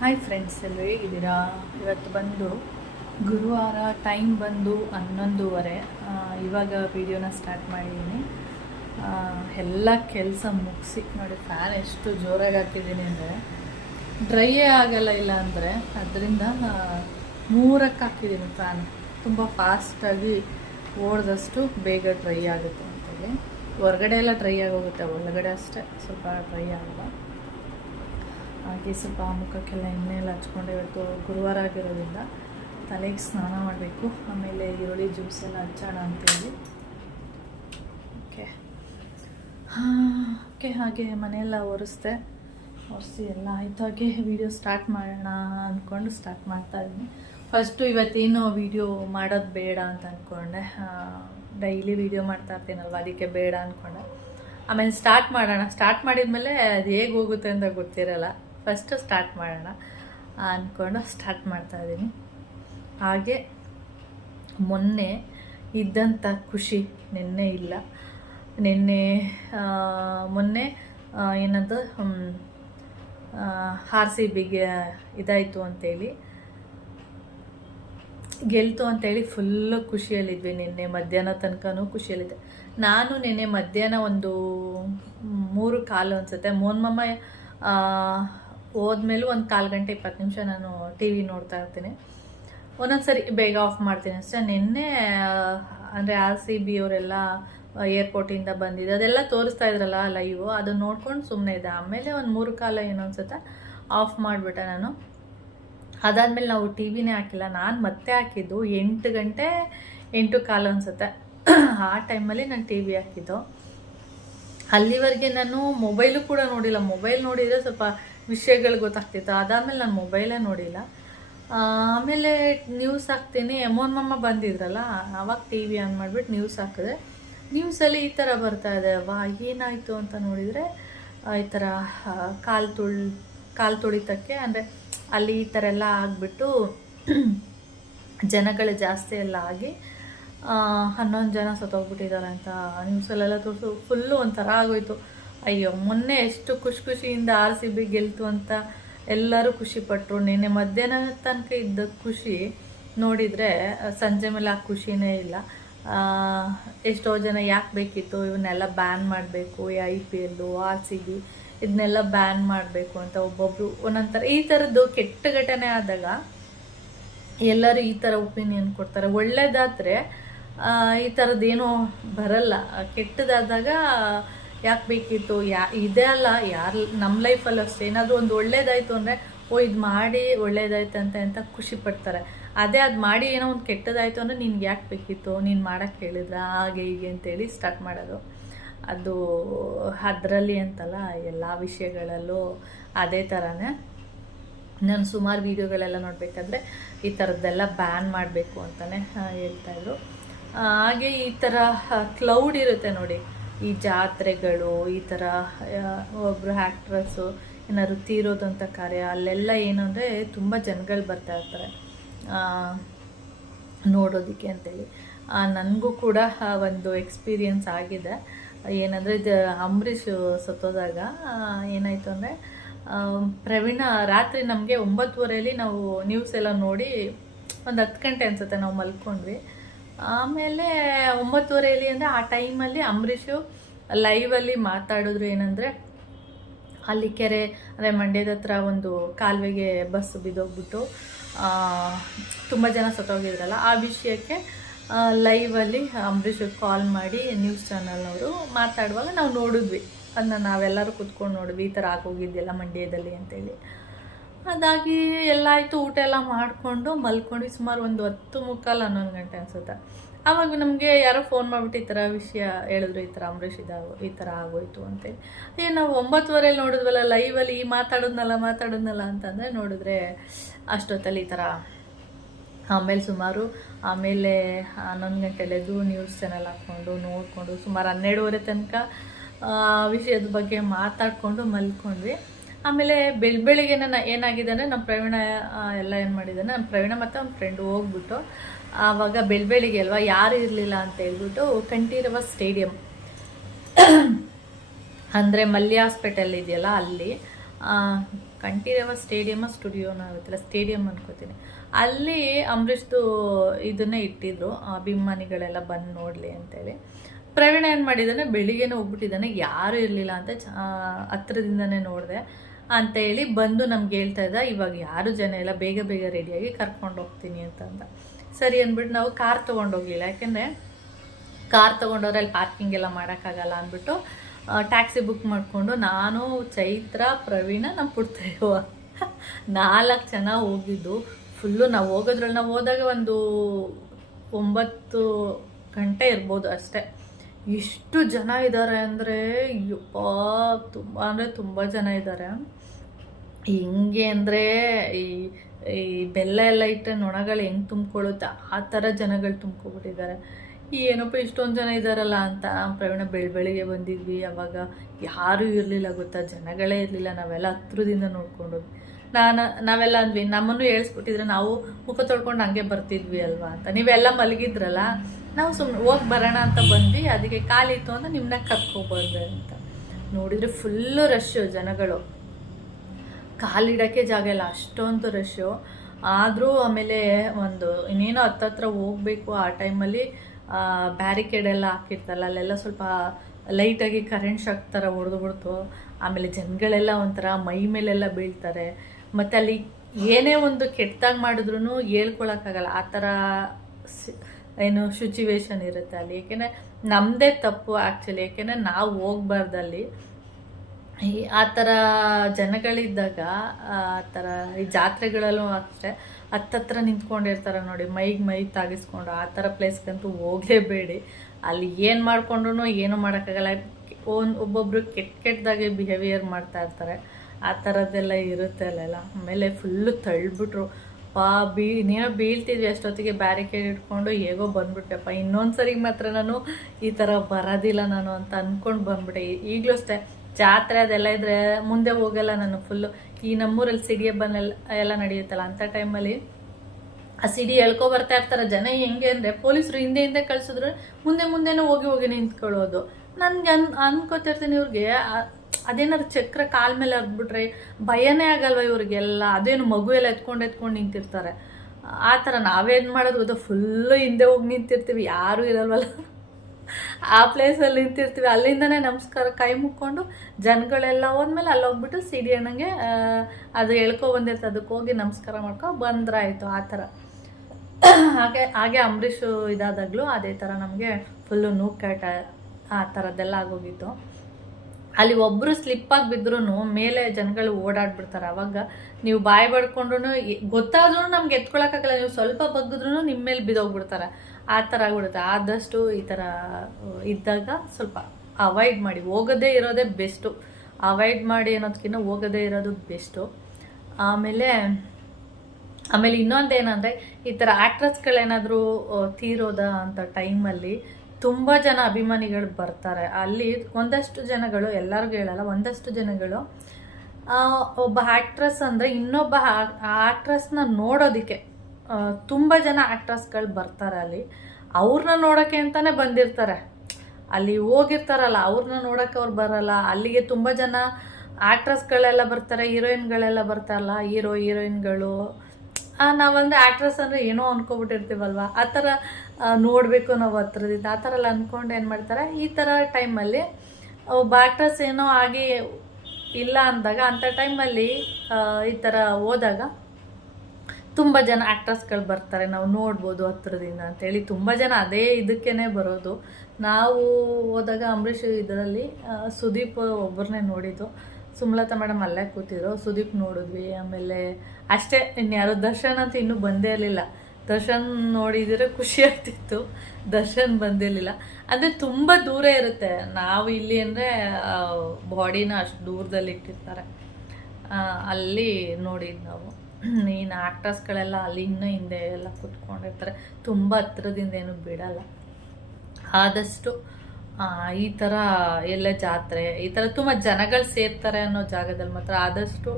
Hi friends, ಎಲ್ಲರೂ ಹೇಗಿದ್ದೀರಾ? ಇವತ್ತು ಬಂದು ಗುರುವಾರ, ಟೈಮ್ ಬಂದು 11:30. ಇವಾಗ ವಿಡಿಯೋನ ಸ್ಟಾರ್ಟ್ ಮಾಡಿದ್ದೀನಿ. ಎಲ್ಲ ಕೆಲಸ ಮುಗಿಸಿ ನೋಡಿ, ಫ್ಯಾನ್ ಎಷ್ಟು ಜೋರಾಗಿ ಹಾಕಿದ್ದೀನಿ ಅಂದರೆ ಡ್ರೈಯೇ ಆಗಲ್ಲ, ಇಲ್ಲ ಅಂದರೆ ಅದರಿಂದ 3ಕ್ಕೆ ಹಾಕಿದ್ದೀನಿ ಫ್ಯಾನ್. ತುಂಬ ಫಾಸ್ಟಾಗಿ ಓಡಿದಷ್ಟು ಬೇಗ ಡ್ರೈ ಆಗುತ್ತೆ ಅಂತೇಳಿ. ಹೊರಗಡೆ ಎಲ್ಲ ಡ್ರೈ ಆಗೋಗುತ್ತೆ, ಒಳಗಡೆ ಅಷ್ಟೇ ಸ್ವಲ್ಪ ಡ್ರೈ ಆಗಲ್ಲ. ಹಾಗೆ ಸ್ವಲ್ಪ ಮುಖಕ್ಕೆಲ್ಲ ಎಣ್ಣೆ ಎಲ್ಲ ಹಚ್ಕೊಂಡು, ಇವತ್ತು ಗುರುವಾರ ಆಗಿರೋದ್ರಿಂದ ತಲೆಗೆ ಸ್ನಾನ ಮಾಡಬೇಕು. ಆಮೇಲೆ ಈರುಳ್ಳಿ ಜ್ಯೂಸ್ ಎಲ್ಲ ಹಚ್ಚೋಣ ಅಂತೇಳಿ. ಓಕೆ ಹಾಗೆ ಮನೆಯೆಲ್ಲ ಒರೆಸ್ದೆ, ಒರೆಸಿ ಎಲ್ಲ ಆಯಿತು. ಹಾಗೆ ವೀಡಿಯೋ ಸ್ಟಾರ್ಟ್ ಮಾಡೋಣ ಅಂದ್ಕೊಂಡು ಸ್ಟಾರ್ಟ್ ಮಾಡ್ತಾಯಿದ್ದೀನಿ. ಫಸ್ಟು ಇವತ್ತೇನು ವೀಡಿಯೋ ಮಾಡೋದು ಬೇಡ ಅಂತ ಅಂದ್ಕೊಂಡೆ. ಡೈಲಿ ವೀಡಿಯೋ ಮಾಡ್ತಾ ಇರ್ತೀನಲ್ವ, ಅದಕ್ಕೆ ಬೇಡ ಅಂದ್ಕೊಂಡೆ. ಆಮೇಲೆ ಸ್ಟಾರ್ಟ್ ಮಾಡೋಣ. ಸ್ಟಾರ್ಟ್ ಮಾಡಿದ್ಮೇಲೆ ಅದು ಹೇಗೆ ಹೋಗುತ್ತೆ ಅಂತ ಗೊತ್ತಿರಲ್ಲ. ಫಸ್ಟು ಸ್ಟಾರ್ಟ್ ಮಾಡೋಣ ಅಂದ್ಕೊಂಡು ಸ್ಟಾರ್ಟ್ ಮಾಡ್ತಾಯಿದ್ದೀನಿ. ಹಾಗೆ ಮೊನ್ನೆ ಇದ್ದಂಥ ಖುಷಿ ನಿನ್ನೆ ಇಲ್ಲ. ಮೊನ್ನೆ ಏನದು RCB ಇದಾಯಿತು ಅಂತೇಳಿ, ಗೆಲ್ತು ಅಂತೇಳಿ ಫುಲ್ಲು ಖುಷಿಯಲ್ಲಿದ್ವಿ. ನಿನ್ನೆ ಮಧ್ಯಾಹ್ನ ತನಕನೂ ಖುಷಿಯಲ್ಲಿದ್ದೆ. ನಾನು ನಿನ್ನೆ ಮಧ್ಯಾಹ್ನ ಒಂದು 3:15 ಅನಿಸುತ್ತೆ, ಮೋನ್ಮಮ್ಮ ಹೋದ್ಮೇಲೂ ಒಂದು 1/4 ಗಂಟೆ 20 ನಿಮಿಷ ನಾನು TV ನೋಡ್ತಾ ಇರ್ತೀನಿ. ಒಂದೊಂದ್ಸರಿ ಬೇಗ ಆಫ್ ಮಾಡ್ತೀನಿ ಅಷ್ಟೇ. ನಿನ್ನೆ ಅಂದರೆ RCB ಅವರೆಲ್ಲ ಏರ್ಪೋರ್ಟಿಂದ ಬಂದಿದ್ದು ಅದೆಲ್ಲ ತೋರಿಸ್ತಾ ಇದ್ರಲ್ಲ ಲೈವ್, ಅದನ್ನು ನೋಡ್ಕೊಂಡು ಸುಮ್ಮನೆ ಇದೆ. ಆಮೇಲೆ ಒಂದು 3:15 ಏನೋ ಅನ್ಸುತ್ತೆ ಆಫ್ ಮಾಡಿಬಿಟ್ಟೆ ನಾನು. ಅದಾದಮೇಲೆ ನಾವು TVನೇ ಹಾಕಿಲ್ಲ. ನಾನು ಮತ್ತೆ ಹಾಕಿದ್ದು 8 ಗಂಟೆ 8:15 ಅನ್ಸುತ್ತೆ. ಆ ಟೈಮಲ್ಲಿ ನಾನು TV ಹಾಕಿದ್ದು. ಅಲ್ಲಿವರೆಗೆ ನಾನು ಮೊಬೈಲು ಕೂಡ ನೋಡಿಲ್ಲ. ಮೊಬೈಲ್ ನೋಡಿದರೆ ಸ್ವಲ್ಪ ವಿಷಯಗಳು ಗೊತ್ತಾಗ್ತಿತ್ತು. ಅದಾದಮೇಲೆ ನಾನು ಮೊಬೈಲೇ ನೋಡಿಲ್ಲ. ಆಮೇಲೆ ನ್ಯೂಸ್ ಹಾಕ್ತೀನಿ, ಮೋನ್ಮಮ್ಮ ಬಂದಿದ್ರಲ್ಲ, ಆವಾಗ TV ಆನ್ ಮಾಡಿಬಿಟ್ಟು ನ್ಯೂಸ್ ಹಾಕಿದೆ. ನ್ಯೂಸಲ್ಲಿ ಈ ಥರ ಬರ್ತಾ ಇದೆ. ಏನಾಯಿತು ಅಂತ ನೋಡಿದರೆ, ಈ ಥರ ಕಾಲು ತುಳಿತಕ್ಕೆ ಅಂದರೆ ಅಲ್ಲಿ ಈ ಥರ ಎಲ್ಲ ಆಗಿಬಿಟ್ಟು ಜನಗಳು ಜಾಸ್ತಿ ಎಲ್ಲ ಆಗಿ 11 ಜನ ಸತ್ತೋಗ್ಬಿಟ್ಟಿದ್ದಾರೆ ಅಂತ ನ್ಯೂಸಲ್ಲೆಲ್ಲ ತೋರಿಸು. ಫುಲ್ಲು ಒಂಥರ ಆಗೋಯ್ತು. ಅಯ್ಯೋ, ಮೊನ್ನೆ ಎಷ್ಟು ಖುಷಿಯಿಂದ RCB ಗೆಲ್ತು ಅಂತ ಎಲ್ಲರೂ ಖುಷಿಪಟ್ಟರು. ನಿನ್ನೆ ಮಧ್ಯಾಹ್ನ ತನಕ ಇದ್ದ ಖುಷಿ ನೋಡಿದರೆ ಸಂಜೆ ಮೇಲೆ ಆ ಖುಷಿನೇ ಇಲ್ಲ. ಎಷ್ಟೋ ಜನ ಯಾಕೆ ಬೇಕಿತ್ತು ಇವನ್ನೆಲ್ಲ ಬ್ಯಾನ್ ಮಾಡಬೇಕು, IPL RCB ಇದನ್ನೆಲ್ಲ ಬ್ಯಾನ್ ಮಾಡಬೇಕು ಅಂತ ಒಬ್ಬೊಬ್ರು ಒಂದೊಂಥರ ಈ ಥರದ್ದು ಕೆಟ್ಟ ಘಟನೆ ಆದಾಗ ಎಲ್ಲರೂ ಈ ಥರ ಒಪಿನಿಯನ್ ಕೊಡ್ತಾರೆ. ಒಳ್ಳೇದಾದರೆ ಈ ಥರದ್ದೇನೋ ಬರಲ್ಲ. ಕೆಟ್ಟದಾದಾಗ ಯಾಕೆ ಬೇಕಿತ್ತು, ಇದೇ ಅಲ್ಲ, ಯಾರು ನಮ್ಮ ಲೈಫಲ್ಲಿ ಅಷ್ಟೇ ಏನಾದರೂ ಒಂದು ಒಳ್ಳೇದಾಯಿತು ಅಂದರೆ ಇದು ಮಾಡಿ ಒಳ್ಳೇದಾಯ್ತಂತೆ ಅಂತ ಖುಷಿ ಪಡ್ತಾರೆ. ಅದೇ ಅದು ಮಾಡಿ ಏನೋ ಒಂದು ಕೆಟ್ಟದಾಯಿತು ಅಂದರೆ ನಿನ್ಗೆ ಯಾಕೆ ಬೇಕಿತ್ತು, ನೀನು ಮಾಡೋಕ್ಕೆ ಹೇಳಿದ್ರ ಹಾಗೆ ಹೀಗೆ ಅಂತೇಳಿ ಸ್ಟಾರ್ಟ್ ಮಾಡೋದು. ಅದು ಅದರಲ್ಲಿ ಅಂತಲ್ಲ, ಎಲ್ಲ ವಿಷಯಗಳಲ್ಲೂ ಅದೇ ಥರನೇ. ನಾನು ಸುಮಾರು ವೀಡಿಯೋಗಳೆಲ್ಲ ನೋಡಬೇಕಾದ್ರೆ ಈ ಥರದ್ದೆಲ್ಲ ಬ್ಯಾನ್ ಮಾಡಬೇಕು ಅಂತಲೇ ಹೇಳ್ತಾಯಿದ್ರು. ಹಾಗೆ ಈ ಥರ ಕ್ಲೌಡ್ ಇರುತ್ತೆ ನೋಡಿ, ಈ ಜಾತ್ರೆಗಳು, ಈ ಥರ ಒಬ್ಬರು ಆ್ಯಕ್ಟ್ರಸ್ಸು ಏನಾದ್ರು ತೀರೋದಂಥ ಕಾರ್ಯ, ಅಲ್ಲೆಲ್ಲ ಏನು ಅಂದರೆ ತುಂಬ ಜನಗಳು ಬರ್ತಾ ಇರ್ತಾರೆ ನೋಡೋದಕ್ಕೆ ಅಂತೇಳಿ. ನನಗೂ ಕೂಡ ಒಂದು ಎಕ್ಸ್ಪೀರಿಯನ್ಸ್ ಆಗಿದೆ. ಏನಂದರೆ ಇದು ಅಂಬರೀಷ್ ಸತ್ತೋದಾಗ ಏನಾಯಿತು ಅಂದರೆ, ಪ್ರವೀಣ ರಾತ್ರಿ ನಮಗೆ 9:30 ನಾವು ನ್ಯೂಸ್ ಎಲ್ಲ ನೋಡಿ ಒಂದು 10 ಗಂಟೆ ಅನಿಸುತ್ತೆ ನಾವು ಮಲ್ಕೊಂಡ್ವಿ. ಆಮೇಲೆ 9:30 ಅಂದರೆ ಆ ಟೈಮಲ್ಲಿ ಅಂಬರೀಷು ಲೈವಲ್ಲಿ ಮಾತಾಡಿದ್ರು. ಏನಂದರೆ ಅಲ್ಲಿ ಕೆರೆ ಅಂದರೆ ಮಂಡ್ಯದ ಹತ್ರ ಒಂದು ಕಾಲುವೆಗೆ ಬಸ್ ಬಿದ್ದೋಗ್ಬಿಟ್ಟು ತುಂಬ ಜನ ಸತ್ತೋಗಿದ್ರಲ್ಲ, ಆ ವಿಷಯಕ್ಕೆ ಲೈವಲ್ಲಿ ಅಂಬರೀಷ್ ಕಾಲ್ ಮಾಡಿ ನ್ಯೂಸ್ ಚಾನಲ್ನವರು ಮಾತಾಡುವಾಗ ನಾವು ನೋಡಿದ್ವಿ. ಅದನ್ನ ನಾವೆಲ್ಲರೂ ಕೂತ್ಕೊಂಡು ನೋಡಿದ್ವಿ, ಈ ಥರ ಆಗೋಗಿದ್ದೆಲ್ಲ ಮಂಡ್ಯದಲ್ಲಿ ಅಂತೇಳಿ. ಅದಾಗಿ ಎಲ್ಲ ಆಯಿತು, ಊಟ ಎಲ್ಲ ಮಾಡಿಕೊಂಡು ಮಲ್ಕೊಂಡ್ವಿ. ಸುಮಾರು ಒಂದು 10:45 11 ಗಂಟೆ ಅನಿಸುತ್ತೆ. ಆವಾಗ ನಮಗೆ ಯಾರೋ ಫೋನ್ ಮಾಡಿಬಿಟ್ಟು ಈ ಥರ ವಿಷಯ ಹೇಳಿದ್ರು, ಈ ಥರ ಅಂಬರೀಷ್ ಈ ಥರ ಆಗೋಯ್ತು ಅಂತೇಳಿ. ನಾವು 9:30 ನೋಡಿದ್ವಲ್ಲ ಲೈವಲ್ಲಿ ಮಾತಾಡೋದ್ನಲ್ಲ ಅಂತಂದರೆ ನೋಡಿದ್ರೆ ಅಷ್ಟೊತ್ತಲ್ಲಿ ಈ ಥರ. ಆಮೇಲೆ ಆಮೇಲೆ 11 ಗಂಟೆಲೆದ್ದು ನ್ಯೂಸ್ ಚಾನಲ್ ಹಾಕ್ಕೊಂಡು ನೋಡಿಕೊಂಡು ಸುಮಾರು 12:30 ತನಕ ವಿಷಯದ ಬಗ್ಗೆ ಮಾತಾಡಿಕೊಂಡು ಮಲ್ಕೊಂಡ್ವಿ. ಆಮೇಲೆ ಬೆಳಿಗ್ಗೆ ಏನಾಗಿದೆ ಅಂದರೆ, ನಮ್ಮ ಪ್ರವೀಣ ಎಲ್ಲ ಏನು ಮಾಡಿದ್ದಾನೆ, ನಮ್ಮ ಪ್ರವೀಣ ಮತ್ತು ನಮ್ಮ ಫ್ರೆಂಡು ಹೋಗ್ಬಿಟ್ಟು ಆವಾಗ ಬೆಳಿಗ್ಗೆ ಅಲ್ವಾ, ಯಾರು ಇರಲಿಲ್ಲ ಅಂತ ಹೇಳ್ಬಿಟ್ಟು ಕಂಠೀರವ ಸ್ಟೇಡಿಯಂ ಅಂದರೆ ಮಲ್ಯ ಹಾಸ್ಪಿಟಲ್ ಇದೆಯಲ್ಲ ಅಲ್ಲಿ ಕಂಠೀರವ ಸ್ಟುಡಿಯೋನ ಗೊತ್ತಿಲ್ಲ, ಸ್ಟೇಡಿಯಂ ಅನ್ಕೋತೀನಿ. ಅಲ್ಲಿ ಅಂಬರೀಷ್ದು ಇದನ್ನೇ ಇಟ್ಟಿದ್ರು, ಅಭಿಮಾನಿಗಳೆಲ್ಲ ಬಂದು ನೋಡಲಿ ಅಂತೇಳಿ. ಪ್ರವೀಣ ಏನು ಮಾಡಿದ್ದಾನೆ, ಬೆಳಿಗ್ಗೆನೇ ಹೋಗ್ಬಿಟ್ಟಿದ್ದಾನೆ, ಯಾರೂ ಇರಲಿಲ್ಲ ಅಂತ ಹತ್ರದಿಂದನೇ ನೋಡಿದೆ ಅಂತೇಳಿ ಬಂದು ನಮ್ಗೆ ಹೇಳ್ತಾ ಇದ್ದ, ಇವಾಗ ಯಾರು ಜನ ಎಲ್ಲ, ಬೇಗ ಬೇಗ ರೆಡಿಯಾಗಿ ಕರ್ಕೊಂಡು ಹೋಗ್ತೀನಿ ಅಂತಂದ. ಸರಿ ಅಂದ್ಬಿಟ್ಟು ನಾವು ಕಾರ್ ತೊಗೊಂಡೋಗ್ಲಿಲ್ಲ, ಯಾಕೆಂದರೆ ಕಾರ್ ತೊಗೊಂಡೋದ್ರೆ ಅಲ್ಲಿ ಪಾರ್ಕಿಂಗ್ ಎಲ್ಲ ಮಾಡೋಕ್ಕಾಗಲ್ಲ ಅಂದ್ಬಿಟ್ಟು ಟ್ಯಾಕ್ಸಿ ಬುಕ್ ಮಾಡಿಕೊಂಡು ನಾನು, ಚೈತ್ರ, ಪ್ರವೀಣ, ನಮ್ಮ ಪುಡ್ತೇವ 4 ಜನ ಹೋಗಿದ್ದು. ಫುಲ್ಲು ನಾವು ಹೋಗೋದ್ರಲ್ಲಿ, ನಾವು ಹೋದಾಗ ಒಂದು 9 ಗಂಟೆ ಇರ್ಬೋದು ಅಷ್ಟೇ. ಎಷ್ಟು ಜನ ಇದ್ದಾರೆ ಅಂದರೆ ಯಪ್ಪ, ತುಂಬ ಅಂದರೆ ತುಂಬ ಜನ ಇದ್ದಾರೆ. ಹಿಂಗೆ ಅಂದರೆ ಈ ಬೆಲ್ಲ ಎಲ್ಲ ಇಟ್ಟರೆ ನೊಣಗಳು ಹೆಂಗೆ ತುಂಬ್ಕೊಳ್ಳುತ್ತೆ ಆ ಥರ ಜನಗಳು ತುಂಬ್ಕೊಬಿಟ್ಟಿದ್ದಾರೆ. ಏನಪ್ಪ ಇಷ್ಟೊಂದು ಜನ ಇದ್ದಾರಲ್ಲ ಅಂತ ಪ್ರವೀಣ ಬೆಳಿಗ್ಗೆ ಬಂದಿದ್ವಿ. ಅವಾಗ ಯಾರೂ ಇರಲಿಲ್ಲ ಗೊತ್ತಾ, ಜನಗಳೇ ಇರಲಿಲ್ಲ. ನಾವೆಲ್ಲ ಹತ್ರದಿಂದ ನೋಡ್ಕೊಂಡೋದ್ವಿ. ನಾವೆಲ್ಲ ಅಂದ್ವಿ, ನಮ್ಮನ್ನು ಹೇಳ್ಸ್ಬಿಟ್ಟಿದ್ರೆ ನಾವು ಮುಖ ತೊಳ್ಕೊಂಡು ಹಂಗೆ ಬರ್ತಿದ್ವಿ ಅಲ್ವಾ ಅಂತ. ನೀವೆಲ್ಲ ಮಲಗಿದ್ರಲ್ಲ, ನಾವು ಸುಮ್ಮನೆ ಹೋಗಿ ಬರೋಣ ಅಂತ ಬಂದ್ವಿ. ಅದಕ್ಕೆ ಕಾಲಿತ್ತು ಅಂತ ನಿಮ್ಮನ್ನ ಕರ್ಕೊಬಂದೆ ಅಂತ. ನೋಡಿದರೆ ಫುಲ್ಲು ರಶ್ಶು, ಜನಗಳು ಕಾಲಿಡೋಕ್ಕೆ ಜಾಗ ಇಲ್ಲ, ಅಷ್ಟೊಂದು ರಶ್ಶು. ಆದರೂ ಆಮೇಲೆ ಒಂದು ಇನ್ನೇನೋ ಹತ್ತತ್ರ ಹೋಗ್ಬೇಕು ಆ ಟೈಮಲ್ಲಿ ಬ್ಯಾರಿಕೇಡ್ ಎಲ್ಲ ಹಾಕಿರ್ತಲ್ಲ, ಅಲ್ಲೆಲ್ಲ ಸ್ವಲ್ಪ ಲೈಟಾಗಿ ಕರೆಂಟ್ ಶಾಕ್ ಥರ ಹೊಡೆದ್ಬಿಡ್ತು. ಆಮೇಲೆ ಜನಗಳೆಲ್ಲ ಒಂಥರ ಮೈ ಮೇಲೆಲ್ಲ ಬೀಳ್ತಾರೆ. ಮತ್ತು ಅಲ್ಲಿ ಏನೇ ಒಂದು ಕೆಟ್ಟದಾಗಿ ಮಾಡಿದ್ರೂ ಹೇಳ್ಕೊಳಕ್ಕಾಗಲ್ಲ, ಆ ಥರ ಏನು ಸಿಚುವೇಶನ್ ಇರುತ್ತೆ ಅಲ್ಲಿ. ಏಕೆಂದರೆ ನಮ್ಮದೇ ತಪ್ಪು ಆ್ಯಕ್ಚುಲಿ, ಏಕೆಂದರೆ ನಾವು ಹೋಗ್ಬಾರ್ದಲ್ಲಿ. ಆ ಥರ ಜನಗಳಿದ್ದಾಗ, ಆ ಥರ ಈ ಜಾತ್ರೆಗಳಲ್ಲೂ ಅಷ್ಟೇ ಹತ್ತತ್ರ ನಿಂತ್ಕೊಂಡಿರ್ತಾರೆ ನೋಡಿ, ಮೈ ತಾಗಿಸ್ಕೊಂಡು. ಆ ಥರ ಪ್ಲೇಸ್ಗಂತೂ ಹೋಗಲೇಬೇಡಿ. ಅಲ್ಲಿ ಏನು ಮಾಡ್ಕೊಂಡ್ರು ಏನೂ ಮಾಡೋಕ್ಕಾಗಲ್ಲ. ಒಬ್ಬೊಬ್ರು ಕೆಟ್ಟದಾಗೆ ಬಿಹೇವಿಯರ್ ಮಾಡ್ತಾ ಇರ್ತಾರೆ, ಆ ಥರದ್ದೆಲ್ಲ ಇರುತ್ತೆ ಅಲ್ಲೆಲ್ಲ. ಆಮೇಲೆ ಫುಲ್ಲು ತಳ್ಳಿಬಿಟ್ರು. ನೀನೋ ಬೀಳ್ತಿದ್ವಿ ಅಷ್ಟೊತ್ತಿಗೆ, ಬ್ಯಾರಿಕೇಡ್ ಇಟ್ಕೊಂಡು ಹೇಗೋ ಬಂದ್ಬಿಟ್ಟೆಪ್ಪ. ಇನ್ನೊಂದು ಸರಿ ಮಾತ್ರ ನಾನು ಈ ಥರ ಬರೋದಿಲ್ಲ ನಾನು ಅಂತ ಅಂದ್ಕೊಂಡು ಬಂದ್ಬಿಟ್ಟೆ. ಈಗಲೂ ಅಷ್ಟೇ, ಜಾತ್ರೆ ಅದೆಲ್ಲ ಇದ್ದರೆ ಮುಂದೆ ಹೋಗಲ್ಲ ನಾನು. ಫುಲ್ಲು ಈ ನಮ್ಮೂರಲ್ಲಿ ಸಿಡಿ ಹಬ್ಬನೆಲ್ಲ ಎಲ್ಲ ನಡೆಯುತ್ತಲ್ಲ, ಅಂಥ ಟೈಮಲ್ಲಿ ಆ ಸಿಡಿ ಬರ್ತಾ ಇರ್ತಾರೆ ಜನ. ಹೆಂಗೆ ಅಂದರೆ ಪೊಲೀಸರು ಹಿಂದೆ ಕಳಿಸಿದ್ರೆ ಮುಂದೆನೂ ಹೋಗಿ ನಿಂತ್ಕೊಳ್ಳೋದು. ನನಗೆ ಅನ್ಕೋತಿರ್ತೀನಿ, ಇವ್ರಿಗೆ ಅದೇನಾದ್ರು ಚಕ್ರ ಕಾಲ ಮೇಲೆ ಹರಿದ್ಬಿಟ್ರೆ ಭಯನೇ ಆಗಲ್ವ ಇವ್ರಿಗೆಲ್ಲ? ಅದೇನು ಮಗು ಎಲ್ಲ ಎತ್ಕೊಂಡು ನಿಂತಿರ್ತಾರೆ. ಆ ಥರ ನಾವೇನು ಮಾಡೋದು ಗೊತ್ತಾ, ಫುಲ್ಲು ಹಿಂದೆ ಹೋಗಿ ನಿಂತಿರ್ತೀವಿ, ಯಾರೂ ಇರಲ್ವಲ್ಲ ಆ ಪ್ಲೇಸಲ್ಲಿ ನಿಂತಿರ್ತೀವಿ. ಅಲ್ಲಿಂದನೇ ನಮಸ್ಕಾರ ಕೈ ಮುಕ್ಕೊಂಡು ಜನಗಳೆಲ್ಲ ಹೋದ್ಮೇಲೆ ಅಲ್ಲಿ ಹೋಗ್ಬಿಟ್ಟು ಸಿಡಿ ಅಣ್ಣಂಗೆ ಅದು ಬಂದಿರ್ತದೆ, ಅದಕ್ಕೆ ಹೋಗಿ ನಮಸ್ಕಾರ ಮಾಡ್ಕೊಂಡು ಬಂದ್ರಾಯ್ತು. ಆ ಥರ ಹಾಗೆ ಅಂಬರೀಷು ಇದಾದಾಗಲೂ ಅದೇ ಥರ ನಮಗೆ ಫುಲ್ಲು ನೂಕಾಟ ಆ ಥರದ್ದೆಲ್ಲ ಆಗೋಗಿತ್ತು. ಅಲ್ಲಿ ಒಬ್ಬರು ಸ್ಲಿಪ್ಪಾಗಿ ಬಿದ್ರೂ ಮೇಲೆ ಜನಗಳು ಓಡಾಡ್ಬಿಡ್ತಾರೆ. ಅವಾಗ ನೀವು ಬಾಯಿ ಬಡ್ಕೊಂಡ್ರು ಗೊತ್ತಾದ್ರೂ ನಮ್ಗೆ ಎತ್ಕೊಳಕ್ಕಾಗಲ್ಲ, ನೀವು ಸ್ವಲ್ಪ ಬಗ್ಗಿದ್ರೂ ನಿಮ್ಮ ಮೇಲೆ ಬಿದ್ದೋಗ್ಬಿಡ್ತಾರೆ. ಆ ಥರ ಆಗ್ಬಿಡುತ್ತೆ. ಆದಷ್ಟು ಈ ಥರ ಇದ್ದಾಗ ಸ್ವಲ್ಪ ಅವಾಯ್ಡ್ ಮಾಡಿ, ಹೋಗೋದೇ ಇರೋದೇ ಬೆಸ್ಟು. ಅವಾಯ್ಡ್ ಮಾಡಿ ಅನ್ನೋದಕ್ಕಿಂತ ಹೋಗೋದೇ ಇರೋದು ಬೆಸ್ಟು. ಆಮೇಲೆ ಇನ್ನೊಂದೇನಂದರೆ, ಈ ಥರ ಆ್ಯಕ್ಟ್ರೆಸ್ಗಳೇನಾದರೂ ತೀರೋದ ಅಂತ ಟೈಮಲ್ಲಿ ತುಂಬ ಜನ ಅಭಿಮಾನಿಗಳು ಬರ್ತಾರೆ. ಅಲ್ಲಿ ಒಂದಷ್ಟು ಜನಗಳು, ಎಲ್ಲರಿಗೂ ಹೇಳಲ್ಲ, ಒಂದಷ್ಟು ಜನಗಳು ಒಬ್ಬ ಆ್ಯಕ್ಟ್ರೆಸ್ ಅಂದರೆ ಇನ್ನೊಬ್ಬ ಆ್ಯಕ್ಟ್ರೆಸ್ನ ನೋಡೋದಕ್ಕೆ ತುಂಬ ಜನ ಆ್ಯಕ್ಟ್ರೆಸ್ಗಳು ಬರ್ತಾರೆ. ಅಲ್ಲಿ ಅವ್ರನ್ನ ನೋಡೋಕ್ಕೆ ಅಂತಲೇ ಬಂದಿರ್ತಾರೆ. ಅಲ್ಲಿ ಹೋಗಿರ್ತಾರಲ್ಲ, ಅವ್ರನ್ನ ನೋಡೋಕ್ಕೆ ಅವ್ರು ಬರಲ್ಲ. ಅಲ್ಲಿಗೆ ತುಂಬ ಜನ ಆ್ಯಕ್ಟ್ರೆಸ್ಗಳೆಲ್ಲ ಬರ್ತಾರೆ, ಹೀರೋಯಿನ್ಗಳೆಲ್ಲ ಬರ್ತಾರಲ್ಲ, ಹೀರೋಯಿನ್ಗಳು. ನಾವಂದರೆ ಆ್ಯಕ್ಟ್ರೆಸ್ ಅಂದರೆ ಏನೋ ಅಂದ್ಕೊಬಿಟ್ಟಿರ್ತೀವಲ್ವ, ಆ ಥರ ನೋಡಬೇಕು ನಾವು ಹತ್ರದಿಂದ. ಆ ಥರ ಎಲ್ಲ ಅಂದ್ಕೊಂಡು ಏನು ಮಾಡ್ತಾರೆ, ಈ ಥರ ಟೈಮಲ್ಲಿ ಒಬ್ಬ ಆ್ಯಕ್ಟ್ರೆಸ್ ಏನೋ ಆಗಿ ಇಲ್ಲ ಅಂದಾಗ, ಅಂಥ ಟೈಮಲ್ಲಿ ಈ ಥರ ಹೋದಾಗ ತುಂಬ ಜನ ಆ್ಯಕ್ಟ್ರೆಸ್ಗಳು ಬರ್ತಾರೆ, ನಾವು ನೋಡ್ಬೋದು ಹತ್ರದಿಂದ ಅಂತೇಳಿ. ತುಂಬ ಜನ ಅದೇ ಇದಕ್ಕೇ ಬರೋದು. ನಾವು ಹೋದಾಗ ಅಂಬರೀಷ್ ಇದರಲ್ಲಿ ಸುದೀಪ್ ಒಬ್ಬರನ್ನೇ ನೋಡಿದ್ದು. ಸುಮಲತಾ ಮೇಡಮ್ ಅಲ್ಲೇ ಕೂತಿದ್ರು, ಸುದೀಪ್ ನೋಡಿದ್ವಿ. ಆಮೇಲೆ ಅಷ್ಟೇ, ಇನ್ಯಾರು ದರ್ಶನ್ ಅಂತ ಇನ್ನೂ ಬಂದೇ ಇರಲಿಲ್ಲ. ದರ್ಶನ್ ನೋಡಿದರೆ ಖುಷಿ ಆಗ್ತಿತ್ತು, ದರ್ಶನ್ ಬಂದಿರಲಿಲ್ಲ. ಅಂದರೆ ತುಂಬ ದೂರ ಇರುತ್ತೆ. ನಾವು ಇಲ್ಲಿ ಅಂದರೆ ಬಾಡಿನ ಅಷ್ಟು ದೂರದಲ್ಲಿ ಇಟ್ಟಿರ್ತಾರೆ, ಅಲ್ಲಿ ನೋಡಿದ್ದು ನಾವು. ಇನ್ನು ಆ್ಯಕ್ಟರ್ಸ್ಗಳೆಲ್ಲ ಅಲ್ಲಿ ಇನ್ನೂ ಹಿಂದೆ ಎಲ್ಲ ಕೂತ್ಕೊಂಡಿರ್ತಾರೆ, ತುಂಬ ಹತ್ರದಿಂದ ಏನು ಬಿಡಲ್ಲ. ಆದಷ್ಟು ಈ ಥರ ಎಲ್ಲ ಜಾತ್ರೆ ಈ ಥರ ತುಂಬ ಜನಗಳು ಸೇರ್ತಾರೆ ಅನ್ನೋ ಜಾಗದಲ್ಲಿ ಮಾತ್ರ ಆದಷ್ಟು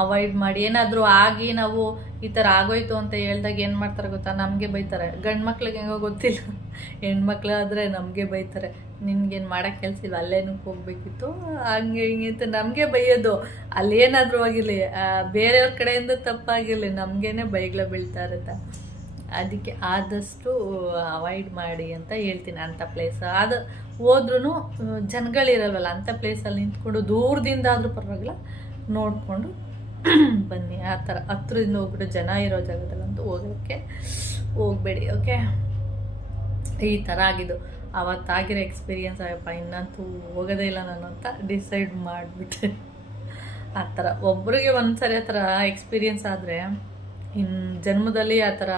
ಅವಾಯ್ಡ್ ಮಾಡಿ. ಏನಾದರೂ ಆಗಿ ನಾವು ಈ ಥರ ಆಗೋಯ್ತು ಅಂತ ಹೇಳ್ದಾಗ ಏನು ಮಾಡ್ತಾರೆ ಗೊತ್ತಾ, ನಮಗೆ ಬೈತಾರೆ. ಗಂಡು ಮಕ್ಳಿಗೆ ಹೆಂಗೋ ಗೊತ್ತಿಲ್ಲ, ಹೆಣ್ಮಕ್ಳಾದರೆ ನಮಗೆ ಬೈತಾರೆ, ನಿನ್ಗೇನು ಮಾಡೋಕ್ಕೆ ಕೆಲಸ ಇಲ್ಲ, ಅಲ್ಲೇನಕ್ಕೆ ಹೋಗ್ಬೇಕಿತ್ತು, ಹಂಗೆ ಹಿಂಗೆ ಅಂತ ನಮಗೆ ಬೈಯೋದು. ಅಲ್ಲೇನಾದರೂ ಆಗಿರಲಿ, ಬೇರೆಯವ್ರ ಕಡೆಯಿಂದ ತಪ್ಪಾಗಿರಲಿ, ನಮಗೇನೆ ಬೈಗಳ ಬೀಳ್ತಾ ಇರುತ್ತೆ. ಅದಕ್ಕೆ ಆದಷ್ಟು ಅವಾಯ್ಡ್ ಮಾಡಿ ಅಂತ ಹೇಳ್ತೀನಿ. ಅಂಥ ಪ್ಲೇಸ್ ಅದು ಹೋದ್ರೂ ಜನಗಳಿರಲ್ವಲ್ಲ, ಅಂಥ ಪ್ಲೇಸಲ್ಲಿ ನಿಂತ್ಕೊಂಡು ದೂರದಿಂದ ಆದರೂ ಪರವಾಗಿಲ್ಲ ನೋಡಿಕೊಂಡು ಬನ್ನಿ. ಆ ಥರ ಹತ್ರದಿಂದ ಹೋಗ್ಬಿಟ್ಟು ಜನ ಇರೋ ಜಾಗದಲ್ಲಂತೂ ಹೋಗೋಕ್ಕೆ ಹೋಗಬೇಡಿ. ಓಕೆ, ಈ ಥರ ಆಗಿದ್ದು ಅವತ್ತಾಗಿರೋ ಎಕ್ಸ್ಪೀರಿಯನ್ಸ್. ಅಯ್ಯಪ್ಪ ಇನ್ನಂತೂ ಹೋಗೋದೇ ಇಲ್ಲ ನಾನು ಅಂತ ಡಿಸೈಡ್ ಮಾಡಿಬಿಟ್ಟೆ. ಆ ಥರ ಒಬ್ರಿಗೆ ಒಂದ್ಸರಿ ಆ ಥರ ಎಕ್ಸ್ಪೀರಿಯನ್ಸ್ ಆದರೆ ಇನ್ನು ಜನ್ಮದಲ್ಲಿ ಆ ಥರ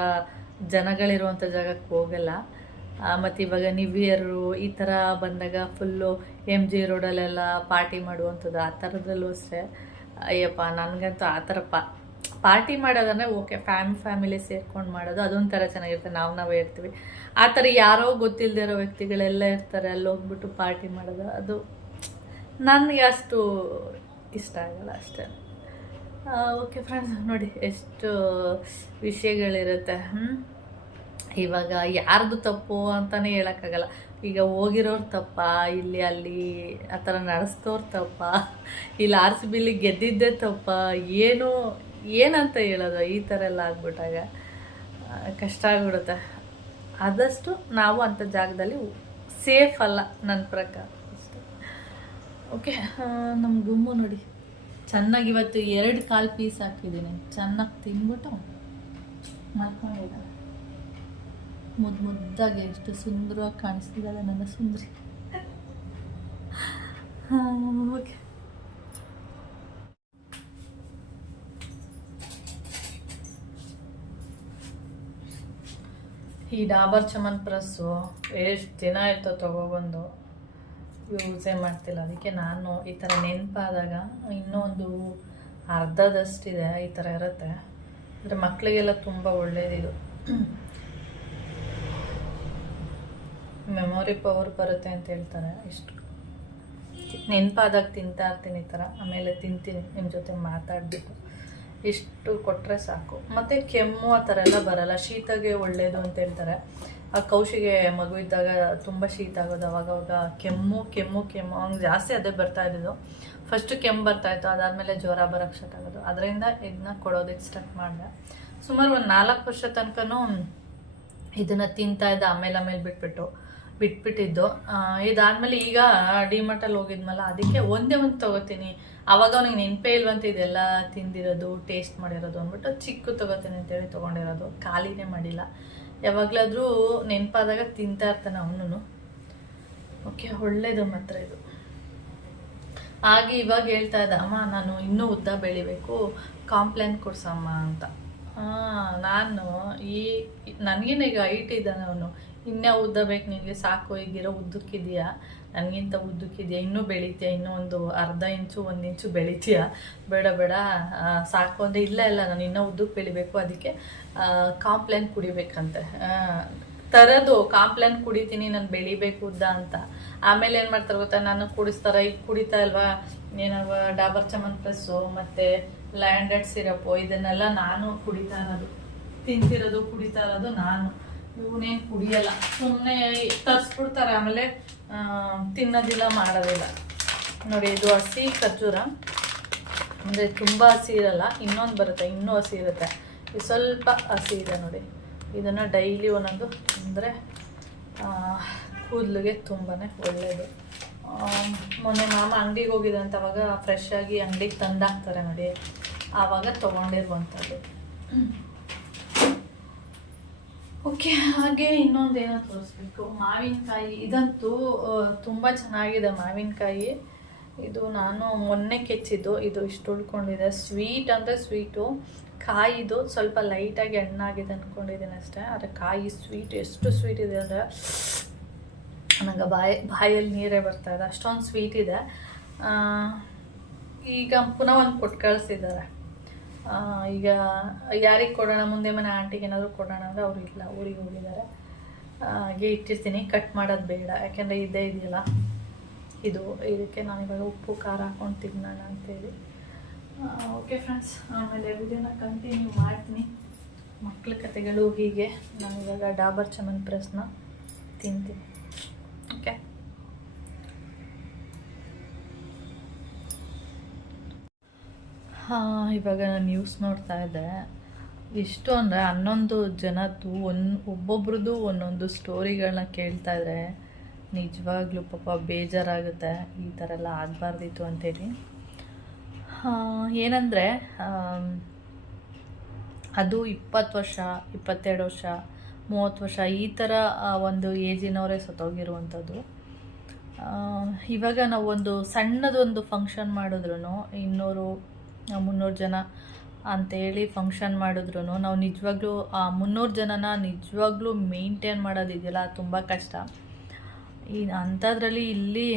ಜನಗಳಿರುವಂಥ ಜಾಗಕ್ಕೆ ಹೋಗಲ್ಲ. ಮತ್ತು ಇವಾಗ ನ್ಯೂ ಇಯರು ಈ ಥರ ಬಂದಾಗ ಫುಲ್ಲು MG ರೋಡಲ್ಲೆಲ್ಲ ಪಾರ್ಟಿ ಮಾಡುವಂಥದ್ದು, ಆ ಥರದಲ್ಲೂ ಅಷ್ಟೇ. ಅಯ್ಯಪ್ಪ ನನಗಂತೂ ಆ ಥರ ಪಾರ್ಟಿ ಮಾಡೋದಂದರೆ ಓಕೆ, ಫ್ಯಾಮಿಲಿ ಸೇರ್ಕೊಂಡು ಮಾಡೋದು ಅದೊಂಥರ ಚೆನ್ನಾಗಿರುತ್ತೆ, ನಾವೇ ಇರ್ತೀವಿ. ಆ ಥರ ಯಾರೋ ಗೊತ್ತಿಲ್ಲದೆ ಇರೋ ವ್ಯಕ್ತಿಗಳೆಲ್ಲ ಇರ್ತಾರೆ, ಅಲ್ಲಿ ಹೋಗ್ಬಿಟ್ಟು ಪಾರ್ಟಿ ಮಾಡೋದು ಅದು ನನಗೆ ಅಷ್ಟು ಇಷ್ಟ ಆಗಲ್ಲ ಅಷ್ಟೇ. ಓಕೆ ಫ್ರೆಂಡ್ಸ್, ನೋಡಿ ಎಷ್ಟು ವಿಷಯಗಳಿರುತ್ತೆ. ಇವಾಗ ಯಾರ್ದು ತಪ್ಪು ಅಂತಲೇ ಹೇಳೋಕ್ಕಾಗಲ್ಲ. ಈಗ ಹೋಗಿರೋರು ತಪ್ಪ, ಇಲ್ಲಿ ಅಲ್ಲಿ ಆ ಥರ ನಡೆಸ್ತೋರು ತಪ್ಪ, ಇಲ್ಲಿ RCB ಗೆದ್ದಿದ್ದೇ ತಪ್ಪ, ಏನಂತ ಹೇಳೋದು, ಈ ಥರ ಎಲ್ಲ ಆಗ್ಬಿಟ್ಟಾಗ ಕಷ್ಟ ಆಗಿಬಿಡುತ್ತೆ. ಆದಷ್ಟು ನಾವು ಅಂಥ ಜಾಗದಲ್ಲಿ ಸೇಫ್ ಅಲ್ಲ ನನ್ನ ಪ್ರಕಾರ ಅಷ್ಟೇ. ಓಕೆ, ನಮ್ಮ ಗುಮ್ಮು ನೋಡಿ ಚೆನ್ನಾಗಿ ಇವತ್ತು 2 ಕಾಲು ಪೀಸ್ ಹಾಕಿದ್ದೀನಿ, ಚೆನ್ನಾಗಿ ತಿಂದ್ಬಿಟ್ಟು ಮಲ್ಕೊಂಡಿದ್ದಾಳೆ. ಮುದ್ದಾಗಿ ಎಷ್ಟು ಸುಂದರವಾಗಿ ಕಾಣಿಸ್ತಿದ್ದಾಳೆ ನನ್ನ ಸುಂದರಿ. ಓಕೆ, ಈ ಡಾಬರ್ ಚಮನ್ ಪ್ರೆಸ್ಸು ಎಷ್ಟು ದಿನ ಆಯಿತು ತೊಗೊಬಂದು ಯೂಸೇ ಮಾಡ್ತಿಲ್ಲ. ಅದಕ್ಕೆ ನಾನು ಈ ಥರ ನೆನಪಾದಾಗ ಇನ್ನೂ ಒಂದು ಅರ್ಧದಷ್ಟಿದೆ, ಈ ಥರ ಇರುತ್ತೆ. ಅಂದರೆ ಮಕ್ಕಳಿಗೆಲ್ಲ ತುಂಬ ಒಳ್ಳೆಯದಿದು, ಮೆಮೊರಿ ಪವರ್ ಬರುತ್ತೆ ಅಂತ ಹೇಳ್ತಾರೆ. ಇಷ್ಟು ನೆನಪಾದಾಗ ತಿಂತಾ ಇರ್ತೀನಿ ಈ ಥರ, ಆಮೇಲೆ ತಿಂತೀನಿ ನಿಮ್ಮ ಜೊತೆ ಮಾತಾಡಿಬಿಟ್ಟು. ಇಷ್ಟು ಕೊಟ್ಟರೆ ಸಾಕು. ಮತ್ತು ಕೆಮ್ಮು ಆ ಥರ ಎಲ್ಲ ಬರಲ್ಲ, ಶೀತಗೆ ಒಳ್ಳೆಯದು ಅಂತ ಹೇಳ್ತಾರೆ. ಆ ಕೌಶಿಗೆ ಮಗು ಇದ್ದಾಗ ತುಂಬ ಶೀತ ಆಗೋದು, ಅವಾಗವಾಗ ಕೆಮ್ಮು ಹಂಗೆ ಜಾಸ್ತಿ ಅದೇ ಬರ್ತಾ ಇದ್ದಿದ್ದು. ಫಸ್ಟು ಕೆಮ್ಮು ಬರ್ತಾಯಿತ್ತು, ಅದಾದಮೇಲೆ ಜ್ವರ ಬರೋಕ್ಕೆ ಸ್ಟಾರ್ಟ್ ಆಗೋದು. ಅದರಿಂದ ಇದನ್ನ ಕೊಡೋದಕ್ಕೆ ಸ್ಟಾರ್ಟ್ ಮಾಡಿದೆ. ಸುಮಾರು ಒಂದು 4 ವರ್ಷ ತನಕನೂ ಇದನ್ನು ತಿಂತಾಯಿದ್ದೆ. ಆಮೇಲೆ ಬಿಟ್ಬಿಟ್ಟಿದ್ದು. ಇದಾದಮೇಲೆ ಈಗ ಡಿಮಾರ್ಟಲ್ಲಿ ಹೋಗಿದ್ಮಲ್ಲ, ಅದಕ್ಕೆ ಒಂದೇ ಒಂದು ತೊಗೋತೀನಿ. ಆವಾಗ ಅವ್ನಿಗೆ ನೆನಪೇ ಇಲ್ವಂತ ಇದೆಲ್ಲ ತಿಂದಿರೋದು, ಟೇಸ್ಟ್ ಮಾಡಿರೋದು ಅಂದ್ಬಿಟ್ಟು ಚಿಕ್ಕ ತೊಗೋತೀನಿ ಅಂತೇಳಿ ತೊಗೊಂಡಿರೋದು, ಖಾಲಿನೇ ಮಾಡಿಲ್ಲ. ಯಾವಾಗಲಾದರೂ ನೆನಪಾದಾಗ ತಿಂತಾ ಇರ್ತಾನೆ ಅವನು. ಓಕೆ, ಒಳ್ಳೇದು ಮಾತ್ರ ಇದು. ಹಾಗೆ ಇವಾಗ ಹೇಳ್ತಾ ಇದ್ದ, ಅಮ್ಮ ನಾನು ಇನ್ನೂ ಉದ್ದ ಬೆಳಿಬೇಕು, ಕಾಂಪ್ಲೇನ್ ಕೊಡ್ಸಮ್ಮ ಅಂತ. ನಾನು ನನಗೇನು ಈಗ ಹೈಟ್ ಇದ್ದಾನೆ ಅವನು, ಇನ್ನೇ ಉದ್ದ ಬೇಕು ನಿನಗೆ, ಸಾಕು ಈಗಿರೋ ಉದ್ದಕ್ಕಿದೆಯಾ, ನನಗಿಂತ ಉದ್ದಕ್ಕಿದೆಯಾ, ಇನ್ನೂ ಬೆಳಿತೀಯ, ಇನ್ನೂ ಒಂದು ಅರ್ಧ ಇಂಚು 1 ಇಂಚು ಬೆಳಿತೀಯ, ಬೇಡ ಸಾಕು ಅಂದರೆ ಇಲ್ಲ ನಾನು ಇನ್ನೂ ಉದ್ದಕ್ಕೆ ಬೆಳಿಬೇಕು, ಅದಕ್ಕೆ ಕಾಂಪ್ಲೇನ್ ಕುಡಿಬೇಕಂತೆ. ತರದು ಕಾಂಪ್ಲೇನ್ ಕುಡಿತೀನಿ, ನಾನು ಬೆಳಿಬೇಕು ಉದ್ದ ಅಂತ. ಆಮೇಲೆ ಏನು ಮಾಡ್ತಾರೆ ಗೊತ್ತಾ, ನಾನು ಕುಡಿಸ್ತಾರೆ, ಈಗ ಕುಡಿತಾ ಇಲ್ವಾ ಏನವ ಡಾಬರ್ ಚಮನ್ ಪ್ರೆಸ್ಸು ಮತ್ತು ಲ್ಯಾಂಡೆಡ್ ಸಿರಪ್ಪು, ಇದನ್ನೆಲ್ಲ ನಾನು ಕುಡಿತಾ ಇರೋದು, ತಿಂತಿರೋದು ಕುಡಿತಾ ಇರೋದು ನಾನು. ಇವನೇನು ಕುಡಿಯಲ್ಲ, ಸುಮ್ಮನೆ ತರಿಸ್ಬಿಡ್ತಾರೆ, ಆಮೇಲೆ ತಿನ್ನೋದಿಲ್ಲ, ಮಾಡೋದಿಲ್ಲ. ನೋಡಿ, ಇದು ಹಸಿ ಖರ್ಜೂರ, ಅಂದರೆ ತುಂಬ ಹಸಿ ಇರಲ್ಲ, ಇನ್ನೊಂದು ಬರುತ್ತೆ, ಇನ್ನೂ ಹಸಿ ಇರುತ್ತೆ. ಇದು ಸ್ವಲ್ಪ ಹಸಿ ಇದೆ ನೋಡಿ. ಇದನ್ನು ಡೈಲಿ ಒಂದೊಂದು ಅಂದರೆ ಕೂದಲಿಗೆ ತುಂಬಾ ಒಳ್ಳೆಯದು. ಮೊನ್ನೆ ಮಾಮ ಅಂಗಡಿಗೆ ಹೋಗಿದ್ದಂತ, ಅವಾಗ ಫ್ರೆಶ್ ಆಗಿ ಅಂಗಡಿಗೆ ತಂದಾಕ್ತಾರೆ ನೋಡಿ, ಆವಾಗ ತೊಗೊಂಡಿರುವಂಥದ್ದು. ಓಕೆ, ಹಾಗೆ ಇನ್ನೊಂದೇನೋ ತೋರಿಸ್ಬೇಕು, ಮಾವಿನಕಾಯಿ. ಇದಂತೂ ತುಂಬ ಚೆನ್ನಾಗಿದೆ ಮಾವಿನಕಾಯಿ. ಇದು ನಾನು ಮೊನ್ನೆ ಕೆಚ್ಚಿದ್ದು, ಇದು ಇಷ್ಟು ಉಳ್ಕೊಂಡಿದೆ. ಸ್ವೀಟ್ ಅಂದರೆ ಸ್ವೀಟು, ಕಾಯಿದು ಸ್ವಲ್ಪ ಲೈಟಾಗಿ ಹಣ್ಣಾಗಿದೆ ಅಂದ್ಕೊಂಡಿದ್ದೀನಿ ಅಷ್ಟೇ. ಆದರೆ ಕಾಯಿ ಸ್ವೀಟ್ ಎಷ್ಟು ಸ್ವೀಟ್ ಇದೆ ಅಂದರೆ ನನಗೆ ಬಾಯಲ್ಲಿ ನೀರೇ ಬರ್ತಾಯಿದೆ, ಅಷ್ಟೊಂದು ಸ್ವೀಟ್ ಇದೆ. ಈಗ ಪುನಃ ಒಂದು ಕೊಟ್ಟು ಕಳಿಸಿದ್ದಾರೆ. ಈಗ ಯಾರಿಗೆ ಕೊಡೋಣ, ಮುಂದೆ ಮನೆ ಆಂಟಿಗೆ ಏನಾದರೂ ಕೊಡೋಣ ಅಂದರೆ ಅವರು ಇಲ್ಲ, ಊರಿಗೆ ಹೋಗಿದ್ದಾರೆ. ಹಾಗೆ ಇಟ್ಟಿರ್ತೀನಿ. ಕಟ್ ಮಾಡೋದು ಬೇಡ, ಯಾಕೆಂದರೆ ಇದೇ ಇದೆಯಲ್ಲ ಇದು, ಇದಕ್ಕೆ ನಾನು ಇವಾಗ ಉಪ್ಪು ಖಾರ ಹಾಕ್ಕೊಂಡು ತಿನ್ನೋಣ ಅಂತೇಳಿ. ಓಕೆ ಫ್ರೆಂಡ್ಸ್, ಆಮೇಲೆ ವಿಡಿಯೋನ ಕಂಟಿನ್ಯೂ ಮಾಡ್ತೀನಿ. ಮಕ್ಕಳ ಕತೆಗಳು ಹೀಗೆ. ನಾನು ಇವಾಗ ಡಾಬರ್ ಚಮನ್ಪ್ರಸ್ನ ತಿಂತೀನಿ. ಓಕೆ, ಇವಾಗ ನಾನು ನ್ಯೂಸ್ ನೋಡ್ತಾ ಇದ್ದೆ. ಎಷ್ಟು ಅಂದರೆ 11 ಜನದ್ದು ಒಬ್ಬೊಬ್ರದ್ದು ಒಂದೊಂದು ಸ್ಟೋರಿಗಳನ್ನ ಕೇಳ್ತಾ ಇದ್ರೆ ನಿಜವಾಗ್ಲೂ ಪಾಪ ಬೇಜಾರಾಗುತ್ತೆ. ಈ ಥರ ಎಲ್ಲ ಆಗಬಾರ್ದಿತ್ತು ಅಂತೇಳಿ. ಏನಂದರೆ ಅದು 20 ವರ್ಷ, 22 ವರ್ಷ, 30 ವರ್ಷ ಈ ಥರ ಒಂದು ಏಜಿನವರೇ ಸತ್ತೋಗಿರುವಂಥದ್ದು. ಇವಾಗ ನಾವು ಒಂದು ಸಣ್ಣದೊಂದು ಫಂಕ್ಷನ್ ಮಾಡಿದ್ರು 200-300 ಜನ ಅಂತೇಳಿ ಫಂಕ್ಷನ್ ಮಾಡಿದ್ರು ನಾವು ನಿಜವಾಗ್ಲೂ ಆ 300 ಜನನ ನಿಜವಾಗ್ಲೂ ಮೇಂಟೈನ್ ಮಾಡೋದಿದೆಯಲ್ಲ ತುಂಬ ಕಷ್ಟ. ಅಂಥದ್ರಲ್ಲಿ ಇಲ್ಲಿ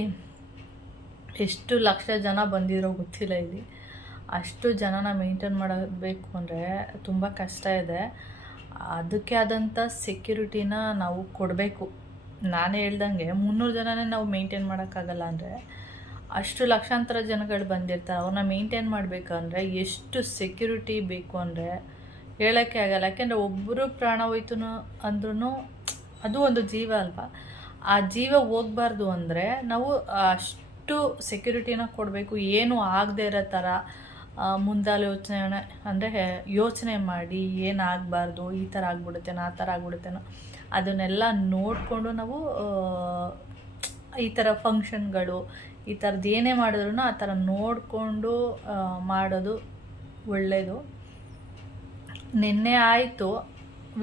ಎಷ್ಟು ಲಕ್ಷ ಜನ ಬಂದಿರೋ ಗೊತ್ತಿಲ್ಲ. ಇಲ್ಲಿ ಅಷ್ಟು ಜನನ ಮೇಂಟೈನ್ ಮಾಡಬೇಕು ಅಂದರೆ ತುಂಬ ಕಷ್ಟ ಇದೆ. ಅದಕ್ಕೆ ಆದಂಥ ಸೆಕ್ಯೂರಿಟಿನ ನಾವು ಕೊಡಬೇಕು. ನಾನೇ ಹೇಳ್ದಂಗೆ 300 ಜನನೇ ನಾವು ಮೇಂಟೈನ್ ಮಾಡೋಕ್ಕಾಗಲ್ಲ ಅಂದರೆ ಅಷ್ಟು ಲಕ್ಷಾಂತರ ಜನಗಳು ಬಂದಿರ್ತಾರೆ. ಅವ್ರನ್ನ ಮೇಂಟೈನ್ ಮಾಡಬೇಕಂದ್ರೆ ಎಷ್ಟು ಸೆಕ್ಯೂರಿಟಿ ಬೇಕು ಅಂದರೆ ಹೇಳೋಕ್ಕೆ ಆಗಲ್ಲ. ಯಾಕೆಂದರೆ ಒಬ್ಬರು ಪ್ರಾಣ ಹೋಯ್ತು ಅಂದ್ರೂ ಅದು ಒಂದು ಜೀವ ಅಲ್ವಾ. ಆ ಜೀವ ಹೋಗಬಾರ್ದು ಅಂದರೆ ನಾವು ಅಷ್ಟು ಸೆಕ್ಯೂರಿಟಿನ ಕೊಡಬೇಕು. ಏನು ಆಗದೆ ಇರೋ ಥರ ಮುಂದಾಲೋಚನೆ ಅಂದರೆ ಯೋಚನೆ ಮಾಡಿ ಏನಾಗಬಾರ್ದು, ಈ ಥರ ಆಗ್ಬಿಡುತ್ತೇನೋ ಆ ಥರ ಆಗ್ಬಿಡುತ್ತೇನೋ ಅದನ್ನೆಲ್ಲ ನೋಡಿಕೊಂಡು ನಾವು ಈ ಥರ ಫಂಕ್ಷನ್ಗಳು ಈ ಥರದ್ದು ಏನೇ ಮಾಡಿದ್ರು ಆ ಥರ ನೋಡಿಕೊಂಡು ಮಾಡೋದು ಒಳ್ಳೆಯದು. ನಿನ್ನೆ ಆಯಿತು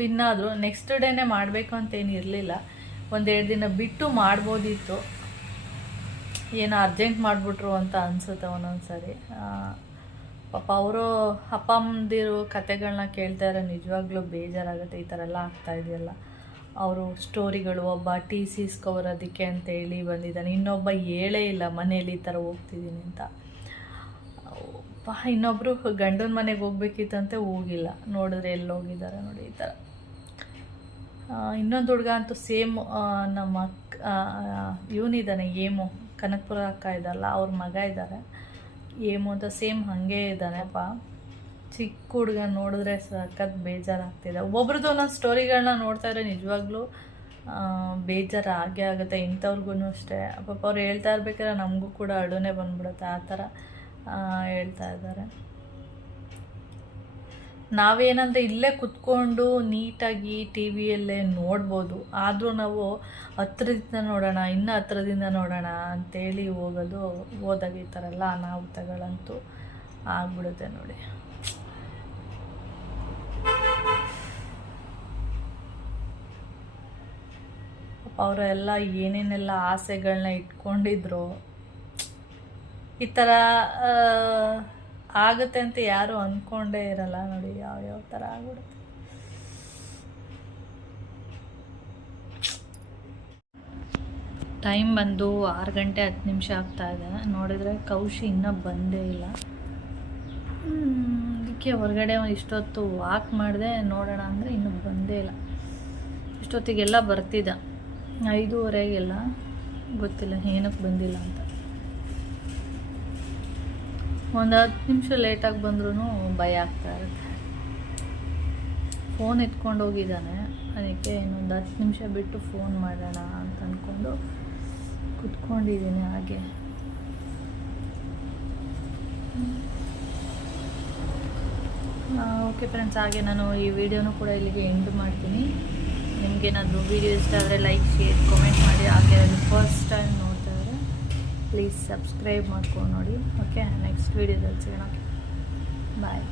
ವಿನ್ ಆದರೂ ನೆಕ್ಸ್ಟ್ ಡೇನೇ ಮಾಡಬೇಕು ಅಂತೇನು ಇರಲಿಲ್ಲ. 1-2 ದಿನ ಬಿಟ್ಟು ಮಾಡ್ಬೋದಿತ್ತು. ಏನು ಅರ್ಜೆಂಟ್ ಮಾಡಿಬಿಟ್ರು ಅಂತ ಅನಿಸುತ್ತೆ ಒಂದೊಂದು ಸಾರಿ. ಪಾಪ ಅವರು ಅಪ್ಪ ಅಮ್ಮಂದಿರು ಕತೆಗಳನ್ನ ಕೇಳ್ತಾರೆ, ನಿಜವಾಗ್ಲೂ ಬೇಜಾರಾಗುತ್ತೆ. ಈ ಥರ ಎಲ್ಲ ಆಗ್ತಾಯಿದೆಯಲ್ಲ. ಅವರು ಸ್ಟೋರಿಗಳು, ಒಬ್ಬ TC ಇಸ್ಕೊಬರೋದಕ್ಕೆ ಅಂತೇಳಿ ಬಂದಿದ್ದಾನೆ, ಇನ್ನೊಬ್ಬ ಹೇಳೇ ಇಲ್ಲ ಮನೇಲಿ ಈ ಥರ ಹೋಗ್ತಿದ್ದೀನಿ ಅಂತ. ಇನ್ನೊಬ್ಬರು ಗಂಡನ ಮನೆಗೆ ಹೋಗ್ಬೇಕಿತ್ತಂತೆ, ಹೋಗಿಲ್ಲ. ನೋಡಿದ್ರೆ ಎಲ್ಲಿ ಹೋಗಿದ್ದಾರೆ ನೋಡಿ ಈ ಥರ. ಇನ್ನೊಂದು ಹುಡುಗ ಅಂತೂ ಸೇಮ್ ನಮ್ಮ ಇವನಿದ್ದಾನೆ ಏಮು, ಕನಕಪುರ ಅಕ್ಕ ಇದ್ದಲ್ಲ ಅವ್ರ ಮಗ ಇದ್ದಾರೆ ಏಮು ಅಂತ, ಸೇಮ್ ಹಾಗೆ ಇದ್ದಾನೆಪ್ಪ. ಚಿಕ್ಕ ಹುಡುಗ ನೋಡಿದ್ರೆ ಸಖತ್ ಬೇಜಾರಾಗ್ತಿದೆ. ಒಬ್ಬೊಬ್ರದ್ದು ಒಂದೊಂದು ಸ್ಟೋರಿಗಳನ್ನ ನೋಡ್ತಾ ಇದ್ರೆ ನಿಜವಾಗ್ಲೂ ಬೇಜಾರು ಆಗೇ ಆಗುತ್ತೆ. ಇಂಥವ್ರಿಗೂ ಅಷ್ಟೇ ಪಾಪ ಅವ್ರು ಹೇಳ್ತಾ ಇರ್ಬೇಕಾದ್ರೆ ನಮಗೂ ಕೂಡ ಅಳುನೇ ಬಂದ್ಬಿಡುತ್ತೆ. ಆ ಥರ ಹೇಳ್ತಾ ಇದ್ದಾರೆ. ನಾವೇನಂದರೆ ಇಲ್ಲೇ ಕುತ್ಕೊಂಡು ನೀಟಾಗಿ ಟಿವಿಯಲ್ಲೇ ನೋಡ್ಬೋದು. ಆದರೂ ನಾವು ಹತ್ರದಿಂದ ನೋಡೋಣ, ಇನ್ನೂ ಹತ್ರದಿಂದ ನೋಡೋಣ ಅಂತೇಳಿ ಹೋದಾಗ ಈ ಥರ ಎಲ್ಲ ಅನಾಹುತಗಳಂತೂ ಆಗ್ಬಿಡುತ್ತೆ ನೋಡಿ. ಅವರೆಲ್ಲ ಏನೇನೆಲ್ಲ ಆಸೆಗಳನ್ನ ಇಟ್ಕೊಂಡಿದ್ರು, ಈ ಥರ ಆಗುತ್ತೆ ಅಂತ ಯಾರು ಅಂದ್ಕೊಂಡೇ ಇರಲ್ಲ ನೋಡಿ. ಯಾವ್ಯಾವ ಥರ ಆಗ್ಬಿಡುತ್ತೆ. ಟೈಮ್ ಬಂದು 6 ಗಂಟೆ 10 ನಿಮಿಷ ಆಗ್ತಾಯಿದೆ. ನೋಡಿದರೆ ಕೌಶಿ ಇನ್ನೂ ಬಂದೇ ಇಲ್ಲ. ಅದಕ್ಕೆ ಹೊರಗಡೆ ಇಷ್ಟೊತ್ತು ವಾಕ್ ಮಾಡಿದೆ ನೋಡೋಣ ಅಂದರೆ ಇನ್ನೂ ಬಂದೇ ಇಲ್ಲ. ಇಷ್ಟೊತ್ತಿಗೆಲ್ಲ ಬರ್ತಿದ್ದ 5:15ಗೆಲ್ಲ, ಗೊತ್ತಿಲ್ಲ ಏನಕ್ಕೆ ಬಂದಿಲ್ಲ ಅಂತ. ಒಂದು 10 ನಿಮಿಷ ಲೇಟಾಗಿ ಬಂದ್ರೂ ಭಯ ಆಗ್ತಾ ಇರುತ್ತೆ. ಫೋನ್ ಎತ್ಕೊಂಡು ಹೋಗಿದ್ದಾನೆ, ಅದಕ್ಕೆ ಇನ್ನೊಂದು 10 ನಿಮಿಷ ಬಿಟ್ಟು ಫೋನ್ ಮಾಡೋಣ ಅಂತ ಅಂದ್ಕೊಂಡು ಕುತ್ಕೊಂಡಿದ್ದೀನಿ ಹಾಗೆ. ಓಕೆ ಫ್ರೆಂಡ್ಸ್, ಹಾಗೆ ನಾನು ಈ ವಿಡಿಯೋನೂ ಕೂಡ ಇಲ್ಲಿಗೆ ಎಂಡ್ ಮಾಡ್ತೀನಿ. ನಿಮಗೇನಾದರೂ ವಿಡಿಯೋ ಇಷ್ಟ ಆದರೆ ಲೈಕ್, ಶೇರ್, ಕಾಮೆಂಟ್ ಮಾಡಿ. ಹಾಗೆ ಅದು ಫಸ್ಟ್ ಟೈಮ್ ನೋಡ್ತಾ ಇದ್ದರೆ ಪ್ಲೀಸ್ ಸಬ್ಸ್ಕ್ರೈಬ್ ಮಾಡ್ಕೊಂಡು ನೋಡಿ. ಓಕೆ, ನೆಕ್ಸ್ಟ್ ವೀಡಿಯೋದಲ್ಲಿ ಸಿಗೋಣ. ಬಾಯ್.